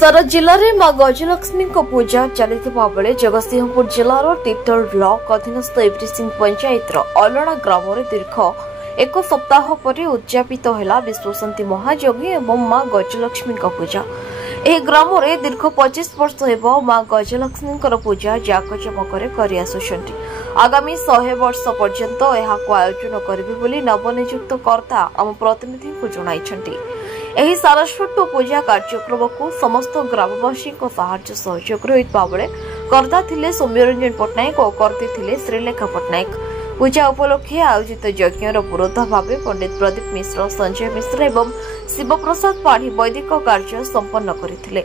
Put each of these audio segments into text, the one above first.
सारा जिले में मां गजलक्ष्मी पूजा चलता बेले जगतसिंहपुर जिलार तीर्थल ब्लॉक अधीनस्थ एवरीसिंह पंचायत अलड़ा ग्राम में दीर्घ एक सप्ताह पर उद्यापित है विश्वशांति महायज्ञ एवं मां गजलक्ष्मी पूजा। यह ग्राम में दीर्घ 25 वर्ष हो मां गजलक्ष्मी पूजा जाकजमक आगामी 100 वर्ष पर्यंत आयोजन करेंगे नवनियुक्त कर्ता आम प्रतिनिधि को जणाइछन्ति। एही सारस्वत पूजा कार्यक्रम को समस्त ग्रामवासी साहाय्य सहयोग होता बेले कर्ता थिले सौम्यरंजन पट्टनायक और कर्ती थिले श्रीलेखा पट्टनायक। पूजा उपलक्षे आयोजित यज्ञर पुरोधा भाव पंडित प्रदीप मिश्र, संजय मिश्र एवं शिवप्रसाद पाढ़ी वैदिक कार्य संपन्न करथिले।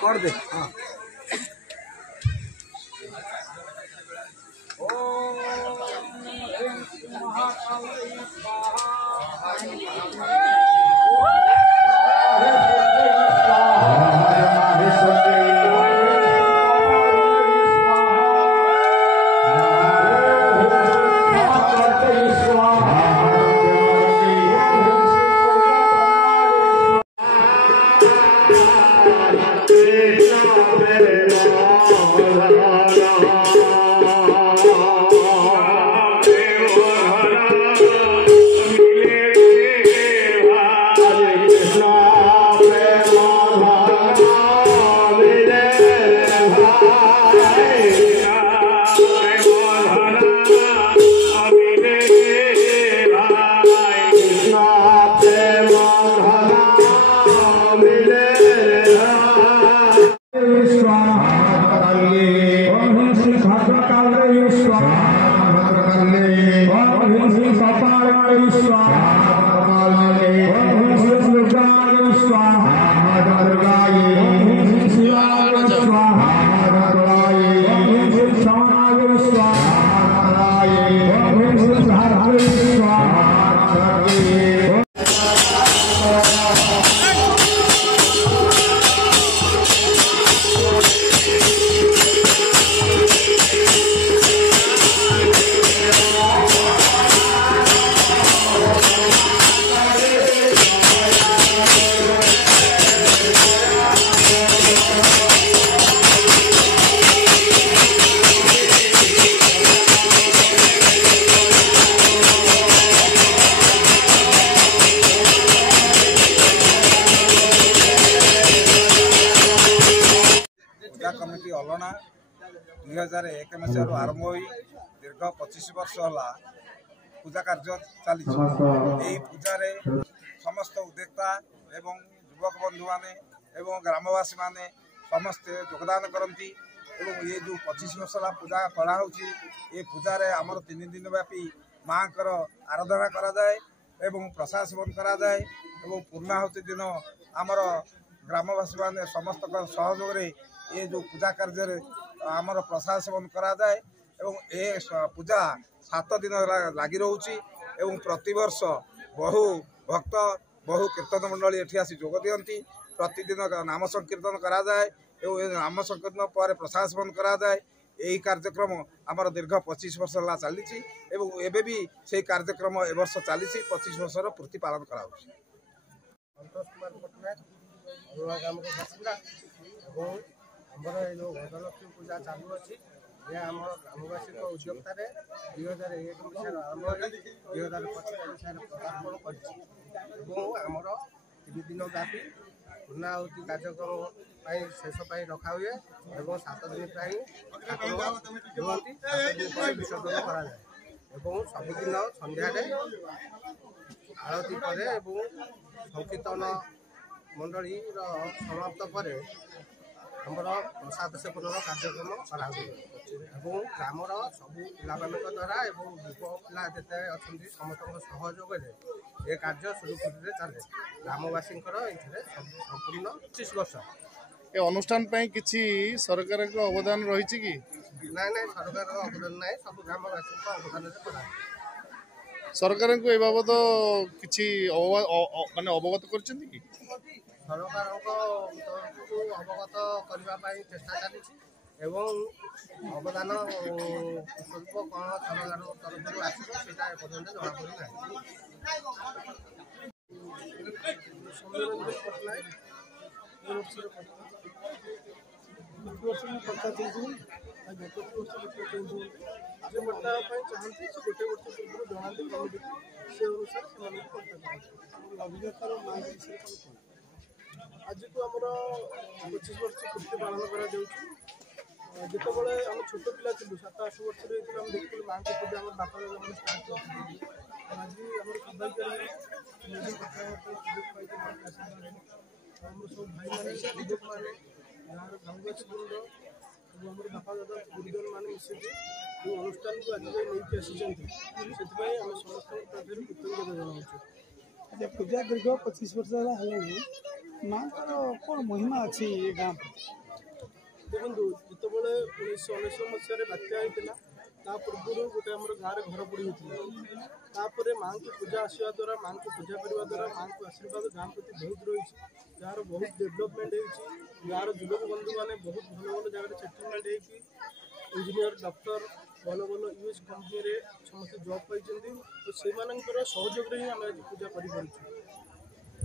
कर दे कमिटी अलना 2001 मसीह आरंभ हो दीर्घ 25 वर्ष है पूजा कार्य चली पूजा समस्त उद्योक्ता एवं युवक बंधु माने ग्रामवासी माने समस्ते योगदान करती ये जो 25 वर्ष पूजा कराऊ ये पूजा आमर 3 दिन व्यापी माँ आराधना कराए प्रसाद सेवन कराए पूर्णाहुति दिन आमर ग्रामवासी माने समस्त सहयोग ये जो पूजा कार्य आमर प्रसाद सेवन कराए एवं ए पूजा 7 दिन लगी रोचे एवं प्रतिवर्ष बहु भक्त बहु कीर्तन मंडली एठी आसी जोग दियंती। प्रतिदिन नाम संकीर्तन करा जाए एवं नाम संकीर्तन पर प्रसाद सेवन करा जाए। यही कार्यक्रम आमर दीर्घ 25 वर्ष है चली एवं भी से कार्यक्रम ए वर्ष चली 25 वर्षर पूर्ति पालन करा संतोष कुमार पट्टनायक अरुणा ग्राम को बासिंदा और आमर जो गजलक्ष्मी पूजा चालू अच्छी यह आम ग्रामवासी उद्योक्तार 2001 मसीह आरंभ हो 2025 मसीह पदार्पण करमर 3 दिन व्यापी पूर्णाहुति कार्यक्रम शेष रखा हुए और 7 दिन प्राय विसर्जन करा जाए सबुदिन सन्ध्या आरती पर संकीर्तन मंडली समाप्त पर आमर प्रसाद सेवन कार्यक्रम करा ग्रामर सबू पान द्वारा युव पिला जिते अच्छा समस्त सहयोग ये कार्य सुरुखुरी चले ग्रामवासी संपूर्ण 25 वर्ष ए अनुष्ठान किसी सरकार को अवदान रही कि ना सरकार अवदान ना सब ग्रामवासी अवदान सरकार को ए बाबद किसी माने अवगत कर सरकार अवगत करने चेष्टा चली अवदान स्वरूप कौन सरकार तरफ आसटा एपर्यंत जमापड़ी ना चाहते गोटे वर्ष पूर्व जनाते कमिटी से अनुसार अभिनेतार माँ विषय आज को आमर 25 वर्ष पूर्ति पालन कर जितेबाला आम छोट पिला 7-8 वर्ष देखते माँ को पूजा आम बापा दादा स्टार्ट कर आज आम सब भाई मैंने युवक मैंने गाँव ग्रामवासी बृंद और बापा दादा गुरुजन मैंने मिसिक जो अनुष्ठान को आज नहीं आसी से आम समस्त कृतज्ञता जनाऊँ। पूजा दीर्घ 25 वर्ष है माँ कौन महिमा अच्छी ये गाँव देखो जितेबाला 1919 मसीह बात्या होता पूर्व गोटे आम गाँव घर पड़ी होता माँ की पूजा आसवा द्वारा माँ को पूजा करने द्वारा माँ को आशीर्वाद गाँव प्रति बहुत रही गाँव बहुत डेभलपमेंट हो गाँव युवक बंधु मैंने बहुत भल भल जगह सेटलमेंट हो इंजीनियर डॉक्टर भल भल यूएस कंपनी समस्त जॉब पाई तो से सहयोग ही आम आज पूजा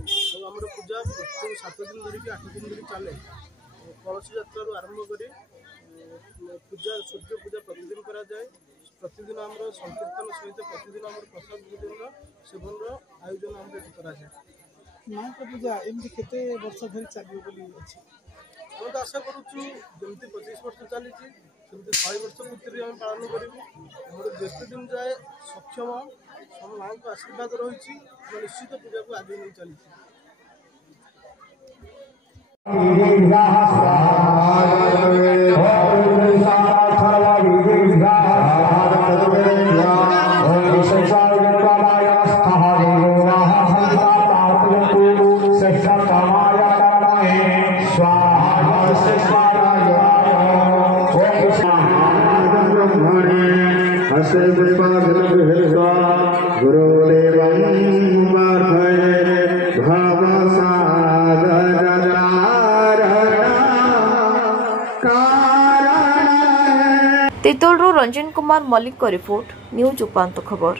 करमर पूजा 7 दिन धरिकी 8 दिन धरी चले कलश यात्रा आरंभ कर पूजा सूर्य पूजा प्रतिदिन करा जाए प्रतिदिन आम संकीर्तन सहित प्रतिदिन आम प्रसाद भोजन सेवन आयोजन आम करा जाए। माँ का पूजा एमती केते वर्ष धरी चलियो बोली अछि हम तो आशा करूँ जमी 25 वर्ष चली 100 वर्ष पूर्ति आम पालन करूँ जिते दिन जाए सक्षम सब माँ को आशीर्वाद रही निश्चित पूजा को आगे नहीं चली तितोलरू रंजन कुमार मल्लिक रिपोर्ट न्यूज उपांत खबर।